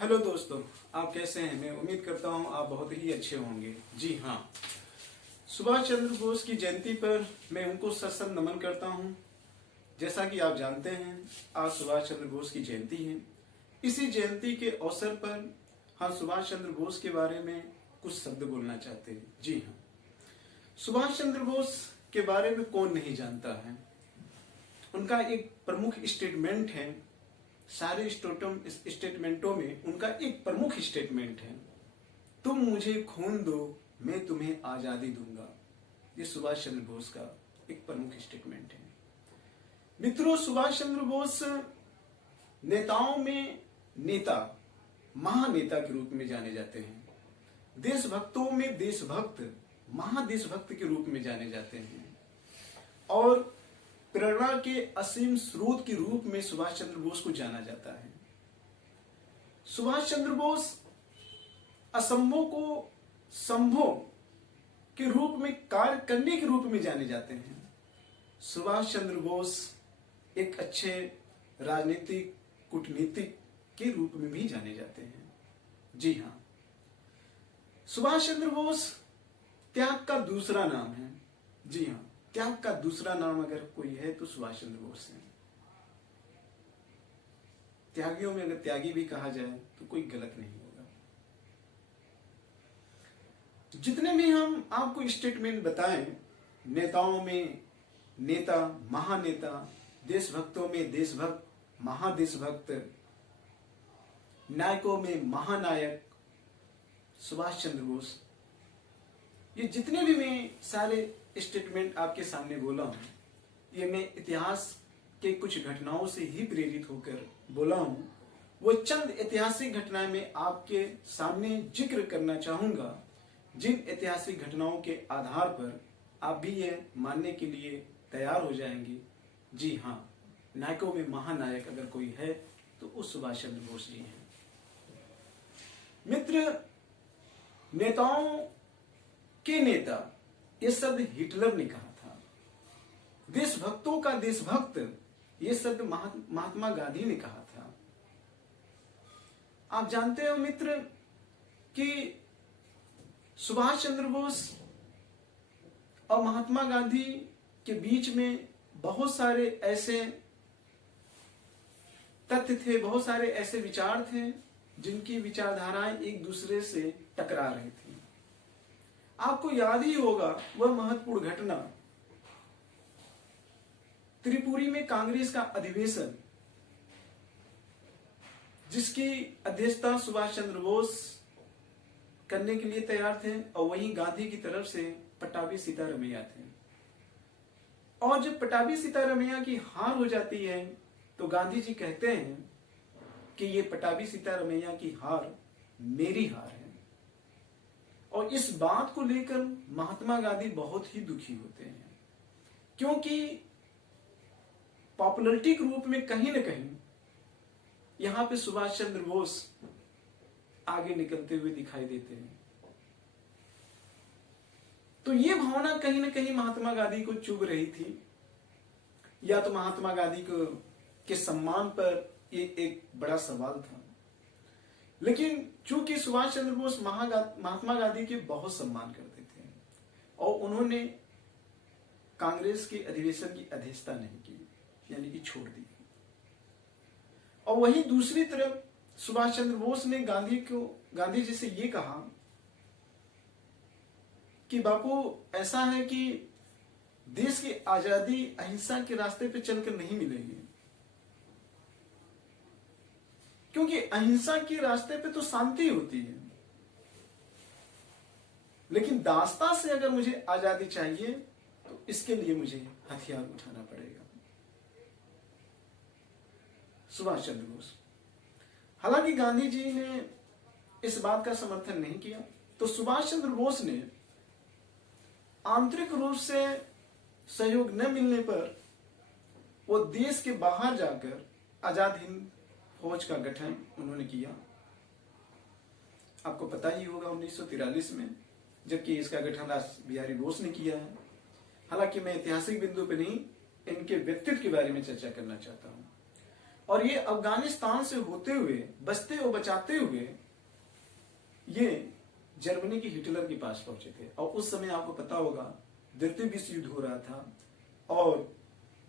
Hello दोस्तों, आप कैसे हैं? मैं उम्मीद करता हूं आप बहुत ही अच्छे होंगे। जी हाँ, सुभाष चंद्र बोस की जयंती पर मैं उनको सत्संग नमन करता हूं। जैसा कि आप जानते हैं, आज सुभाष चंद्र बोस की जयंती है। इसी जयंती के अवसर पर हम सुभाष चंद्र बोस के बारे में कुछ शब्द बोलना चाहते हैं। जी हाँ, सुभाष चंद्र बोस के बारे में कौन नहीं जानता है। उनका एक प्रमुख स्टेटमेंट है, सारे स्टेटमेंटों में उनका एक प्रमुख स्टेटमेंट है, तुम मुझे खून दो मैं तुम्हें आजादी दूंगा। ये सुभाष चंद्र बोस का एक प्रमुख स्टेटमेंट है। मित्रों, सुभाष चंद्र बोस नेताओं में नेता, महानेता के रूप में जाने जाते हैं। देशभक्तों में देशभक्त, महादेशभक्त के रूप में जाने जाते हैं। और प्रेरणा के असीम स्रोत के रूप में सुभाष चंद्र बोस को जाना जाता है। सुभाष चंद्र बोस असंभव को संभव के रूप में कार्य करने के रूप में जाने जाते हैं। सुभाष चंद्र बोस एक अच्छे राजनीतिक कूटनीतिक के रूप में भी जाने जाते हैं। जी हाँ, सुभाष चंद्र बोस त्याग का दूसरा नाम है। जी हाँ, त्याग का दूसरा नाम अगर कोई है तो सुभाष चंद्र बोस है। त्यागियों में अगर त्यागी भी कहा जाए तो कोई गलत नहीं होगा। जितने भी हम आपको स्टेटमेंट बताएं, नेताओं में नेता, महानेता, देशभक्तों में देशभक्त, महादेशभक्त, नायकों में महानायक, सुभाष चंद्र बोस, ये जितने भी मैं सारे स्टेटमेंट आपके सामने बोला हूं, ये मैं इतिहास के कुछ घटनाओं से ही प्रेरित होकर बोला हूं। वो चंद ऐतिहासिक घटनाएं मैं आपके सामने जिक्र करना चाहूंगा, जिन ऐतिहासिक घटनाओं के आधार पर आप भी ये मानने के लिए तैयार हो जाएंगे। जी हाँ, नायकों में महानायक अगर कोई है तो उस सुभाष चंद्र बोस जी हैं। मित्र, नेताओं के नेता ये शब्द हिटलर ने कहा था। देशभक्तों का देशभक्त ये शब्द महात्मा गांधी ने कहा था। आप जानते हो मित्र कि सुभाष चंद्र बोस और महात्मा गांधी के बीच में बहुत सारे ऐसे तथ्य थे, बहुत सारे ऐसे विचार थे जिनकी विचारधाराएं एक दूसरे से टकरा रही थी। आपको याद ही होगा वह महत्वपूर्ण घटना, त्रिपुरी में कांग्रेस का अधिवेशन, जिसकी अध्यक्षता सुभाष चंद्र बोस करने के लिए तैयार थे और वहीं गांधी की तरफ से पट्टाभी सीतारमैया थे। और जब पट्टाभी सीतारमैया की हार हो जाती है तो गांधी जी कहते हैं कि ये पट्टाभी सीतारमैया की हार मेरी हार है। और इस बात को लेकर महात्मा गांधी बहुत ही दुखी होते हैं, क्योंकि पॉपुलरिटी के रूप में कहीं ना कहीं यहां पे सुभाष चंद्र बोस आगे निकलते हुए दिखाई देते हैं। तो ये भावना कहीं ना कहीं महात्मा गांधी को चुभ रही थी, या तो महात्मा गांधी को के सम्मान पर ये एक बड़ा सवाल था। लेकिन चूंकि सुभाष चंद्र बोस महात्मा गांधी के बहुत सम्मान करते थे और उन्होंने कांग्रेस के अधिवेशन की अध्यक्षता नहीं की, यानी कि छोड़ दी। और वहीं दूसरी तरफ सुभाष चंद्र बोस ने गांधी जी से ये कहा कि बापू, ऐसा है कि देश की आजादी अहिंसा के रास्ते पे चलकर नहीं मिलेगी, क्योंकि अहिंसा के रास्ते पे तो शांति होती है, लेकिन दास्ता से अगर मुझे आजादी चाहिए तो इसके लिए मुझे हथियार उठाना पड़ेगा। सुभाष चंद्र बोस। हालांकि गांधी जी ने इस बात का समर्थन नहीं किया, तो सुभाष चंद्र बोस ने आंतरिक रूप से सहयोग न मिलने पर वो देश के बाहर जाकर आजाद हिंद फौज का गठन उन्होंने किया। आपको पता ही होगा 1943 में, जबकि इसका गठन राज बिहारी बोस ने किया है। हालांकि मैं ऐतिहासिक बिंदु पर नहीं, इनके व्यक्तित्व के बारे में चर्चा करना चाहता हूं। और ये अफगानिस्तान से होते हुए बचते और बचाते हुए ये जर्मनी की हिटलर के पास पहुंचे थे। और उस समय आपको पता होगा द्वितीय विश्व युद्ध हो रहा था और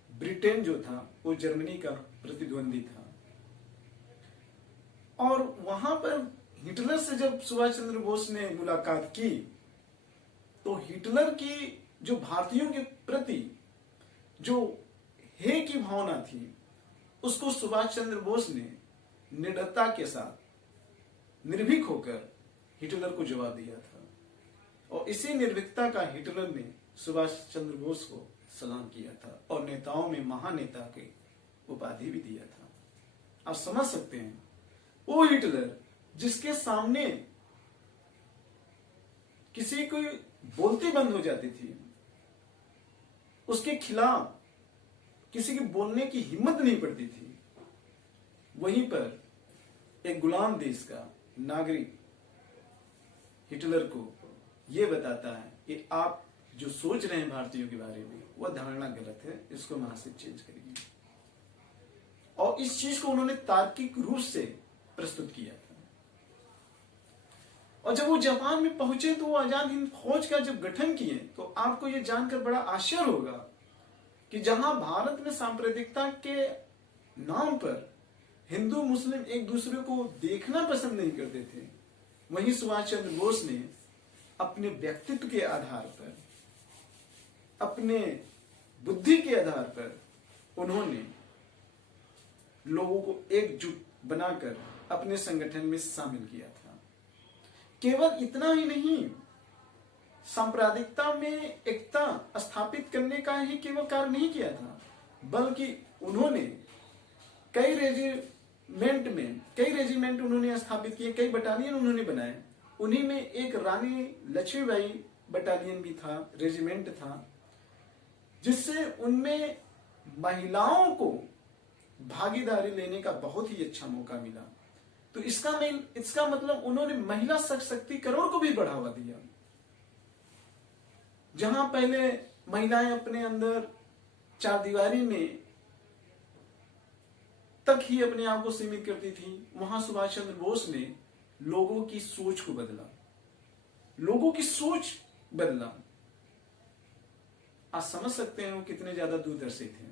ब्रिटेन जो था वो जर्मनी का प्रतिद्वंदी था। और वहां पर हिटलर से जब सुभाष चंद्र बोस ने मुलाकात की तो हिटलर की जो भारतीयों के प्रति जो हे की भावना थी उसको सुभाष चंद्र बोस ने निडरता के साथ निर्भीक होकर हिटलर को जवाब दिया था। और इसी निर्भीकता का हिटलर ने सुभाष चंद्र बोस को सलाम किया था और नेताओं में महानेता की उपाधि भी दिया था। आप समझ सकते हैं वो हिटलर जिसके सामने किसी को बोलती बंद हो जाती थी, उसके खिलाफ किसी की बोलने की हिम्मत नहीं पड़ती थी, वहीं पर एक गुलाम देश का नागरिक हिटलर को यह बताता है कि आप जो सोच रहे हैं भारतीयों के बारे में वह धारणा गलत है, इसको वहां से चेंज करिए। और इस चीज को उन्होंने तार्किक रूप से प्रस्तुत किया था। और जब वो जापान में पहुंचे तो वो आजाद हिंद फौज का जब गठन किए तो आपको ये जानकर बड़ा आश्चर्य होगा कि जहां भारत में सांप्रदायिकता के नाम पर हिंदू मुस्लिम एक दूसरे को देखना पसंद नहीं करते थे, वहीं सुभाष चंद्र बोस ने अपने व्यक्तित्व के आधार पर, अपने बुद्धि के आधार पर उन्होंने लोगों को एकजुट बनाकर अपने संगठन में शामिल किया था। केवल इतना ही नहीं, सांप्रदायिकता में एकता स्थापित करने का ही केवल कार्य नहीं किया था, बल्कि उन्होंने कई रेजिमेंट उन्होंने स्थापित किए, कई बटालियन उन्होंने बनाए। उन्हीं में एक रानी लक्ष्मीबाई बटालियन भी था, रेजिमेंट था, जिससे उनमें महिलाओं को भागीदारी लेने का बहुत ही अच्छा मौका मिला। तो इसका मतलब उन्होंने महिला सशक्तिकरण को भी बढ़ावा दिया। जहां पहले महिलाएं अपने अंदर चारदीवारी में तक ही अपने आप को सीमित करती थी, वहां सुभाष चंद्र बोस ने लोगों की सोच को बदला, लोगों की सोच बदला। आप समझ सकते हैं वो कितने ज्यादा दूरदर्शी थे।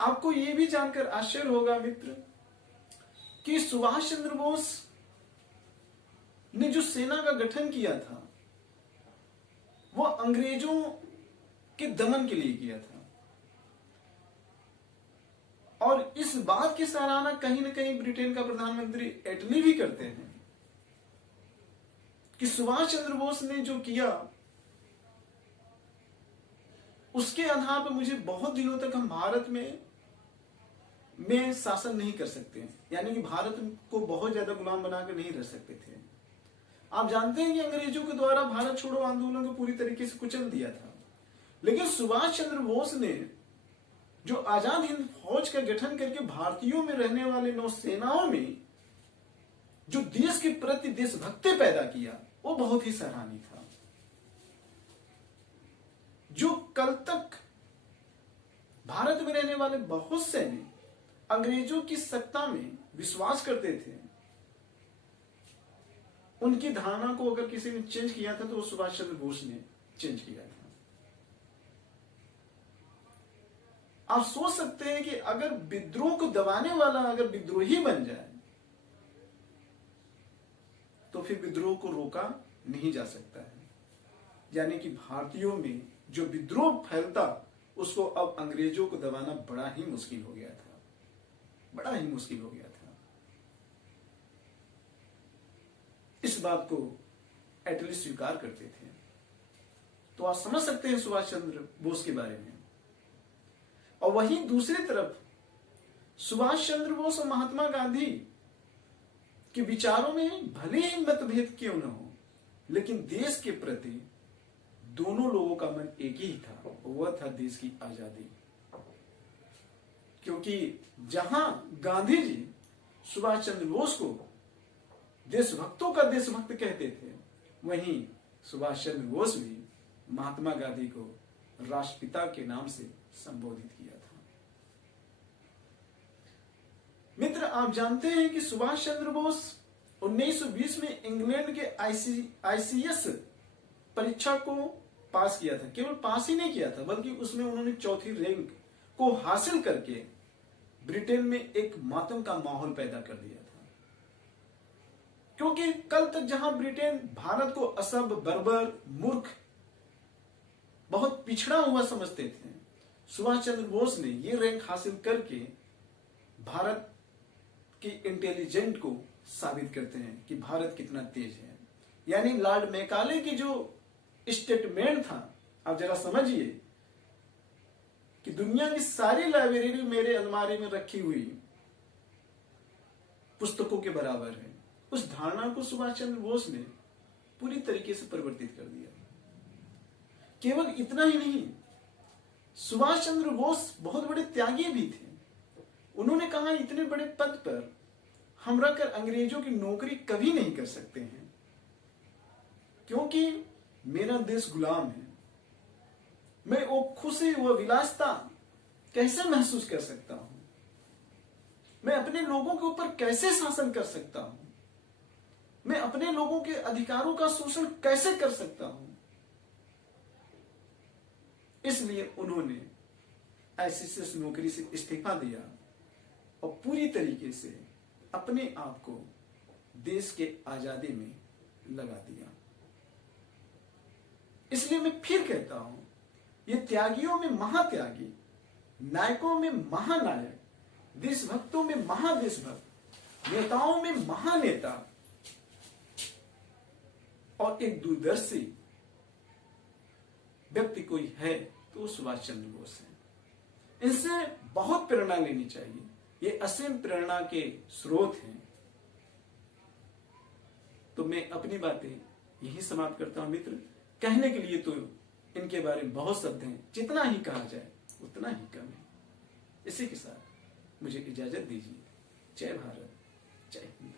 आपको यह भी जानकर आश्चर्य होगा मित्र कि सुभाष चंद्र बोस ने जो सेना का गठन किया था वो अंग्रेजों के दमन के लिए किया था। और इस बात की सराहना कहीं ना कहीं ब्रिटेन का प्रधानमंत्री एटली भी करते हैं कि सुभाष चंद्र बोस ने जो किया उसके आधार पर मुझे बहुत दिनों तक हम भारत में शासन नहीं कर सकते, यानी कि भारत को बहुत ज्यादा गुलाम बनाकर नहीं रह सकते थे। आप जानते हैं कि अंग्रेजों के द्वारा भारत छोड़ो आंदोलन को पूरी तरीके से कुचल दिया था, लेकिन सुभाष चंद्र बोस ने जो आजाद हिंद फौज का गठन करके भारतीयों में रहने वाले नौसेनाओं में जो देश के प्रति देशभक्ति पैदा किया वो बहुत ही सराहनीय था। जो कल तक भारत में रहने वाले बहुत से अंग्रेजों की सत्ता में विश्वास करते थे, उनकी धारणा को अगर किसी ने चेंज किया था तो वो सुभाष चंद्र बोस ने चेंज किया था। आप सोच सकते हैं कि अगर विद्रोह को दबाने वाला अगर विद्रोही बन जाए तो फिर विद्रोह को रोका नहीं जा सकता है। यानी कि भारतीयों में जो विद्रोह फैलता उसको अब अंग्रेजों को दबाना बड़ा ही मुश्किल हो गया था, बड़ा ही मुश्किल हो गया था। इस बात को एटली स्वीकार करते थे। तो आप समझ सकते हैं सुभाष चंद्र बोस के बारे में। और वहीं दूसरी तरफ सुभाष चंद्र बोस और महात्मा गांधी के विचारों में भले ही मतभेद क्यों न हो, लेकिन देश के प्रति दोनों लोगों का मन एक ही था, वह था देश की आजादी। क्योंकि जहां गांधी जी सुभाष चंद्र बोस को देशभक्तों का देशभक्त कहते थे, वहीं सुभाष चंद्र बोस भी महात्मा गांधी को राष्ट्रपिता के नाम से संबोधित किया था। आप जानते हैं कि सुभाष चंद्र बोस 1920 में इंग्लैंड के आईसीएस परीक्षा को पास किया था। केवल पास ही नहीं किया था, बल्कि उसमें उन्होंने चौथी रैंक को हासिल करके ब्रिटेन में एक मातम का माहौल पैदा कर दिया था। क्योंकि कल तक जहां ब्रिटेन भारत को असभ्य, बर्बर, मूर्ख, बहुत पिछड़ा हुआ समझते थे, सुभाष चंद्र बोस ने ये रैंक हासिल करके भारत के इंटेलिजेंट को साबित करते हैं कि भारत कितना तेज है। यानी लॉर्ड मैकाले की जो स्टेटमेंट था, आप जरा समझिए कि दुनिया की सारी लाइब्रेरी मेरे अलमारी में रखी हुई पुस्तकों के बराबर है, उस धारणा को सुभाष चंद्र बोस ने पूरी तरीके से परिवर्तित कर दिया। केवल इतना ही नहीं, सुभाष चंद्र बोस बहुत बड़े त्यागी भी थे। उन्होंने कहा, इतने बड़े पद पर हम रहकर अंग्रेजों की नौकरी कभी नहीं कर सकते हैं, क्योंकि मेरा देश गुलाम है। मैं वो खुशी, वो विलासिता कैसे महसूस कर सकता हूं? मैं अपने लोगों के ऊपर कैसे शासन कर सकता हूं? मैं अपने लोगों के अधिकारों का शोषण कैसे कर सकता हूं? इसलिए उन्होंने आईसीएस नौकरी से इस्तीफा दिया और पूरी तरीके से अपने आप को देश के आजादी में लगा दिया। इसलिए मैं फिर कहता हूं, ये त्यागियों में महात्यागी, नायकों में महानायक, देशभक्तों में महादेशभक्त, नेताओं में महानेता और एक दूरदर्शी व्यक्ति कोई है तो वो सुभाष चंद्र बोस है। इनसे बहुत प्रेरणा लेनी चाहिए। ये असीम प्रेरणा के स्रोत हैं। तो मैं अपनी बातें यही समाप्त करता हूं मित्र। कहने के लिए तो इनके बारे में बहुत शब्द हैं, जितना ही कहा जाए उतना ही कम है। इसी के साथ मुझे इजाजत दीजिए। जय भारत, जय हिंद।